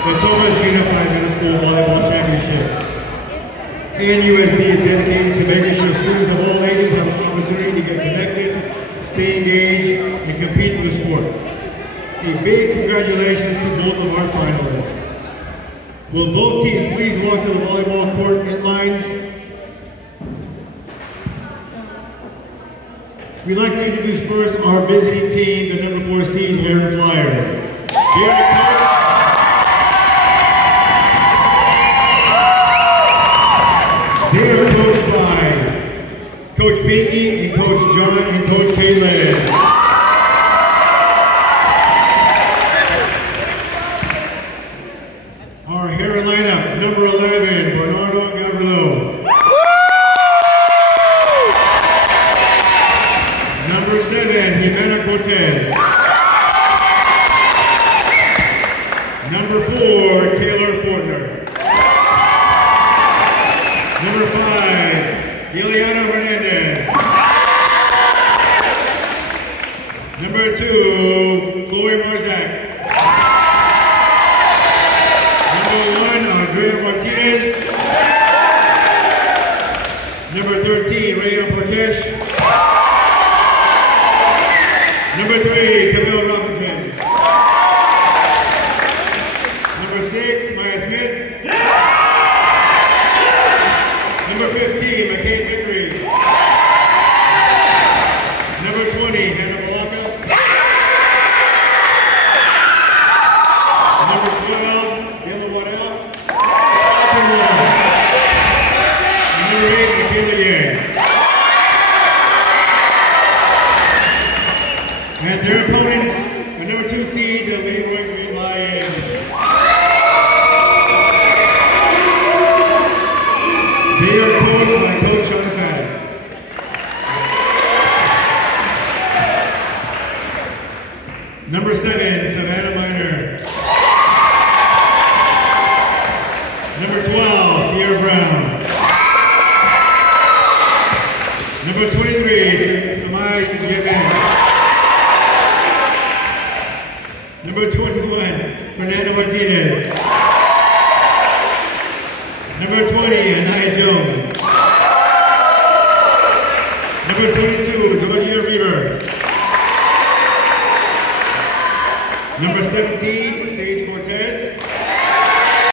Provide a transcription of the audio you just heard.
the Thomas Unified Middle School Volleyball Championships. ANUSD is dedicated to making sure students of all ages have an opportunity to get connected, stay engaged, and compete in the sport. A big congratulations to both of our finalists. Will both teams please walk to the volleyball court end lines? We'd like to introduce first our visiting team, the number 4 seed Heron Flyers. They are coached by Coach Pinky and Coach John and Coach Caitlin. Our Heron lineup, number 11, Bernardo Gavrilo. Number 7, Jimena Cortez. Number 4, Taylor Fortner. Number 5, Ileana Hernandez. Number 2, Chloe Marzak. Number 1, Andrea Martinez. Number 13, Rayna Parkesh. Number 3, Camille Robinson. Number 6, Maya Smith. Number 15, McCain Vickery. Number 20, Hannah Balaka. Number 12, Dylan Waddell. And number 8, Michaela Yang. And their opponents are number 2 seed, the Leroy Green Lions. They are coached by Coach Sean Fadden. Number 7, Savannah Miner. Number 12, Sierra Brown. Number 23, Samai Yemen. Number 21, Fernando Martinez. Number 20, Anaya Jones. Number 22, Georgia Reaver. Number 17,